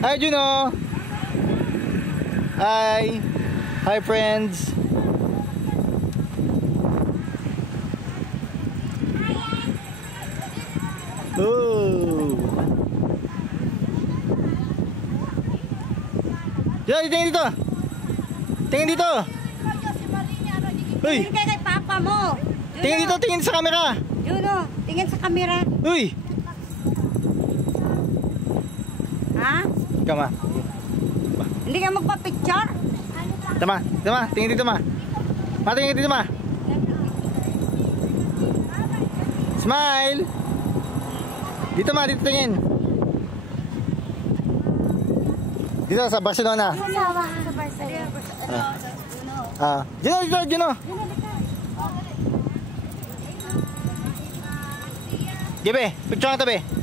Hi, Juno. Hi. Hi, friends. Oh. Juno, tingin dito. Tingin dito. Uy. Tingin kay papa mo. Juno. Tingin dito, tingin sa camera. Juno, tingin sa camera. Uy. Ha? Kama. Hindi ka magpa-picture? Tama, tama, tingin dito, ma. Ma, tingin dito, ma. Smile. Dito, ma, dito tingin. Dito sa Barcelona. Sa Barcelona. Juno, dito, Juno. Gibe, picture nga tabi.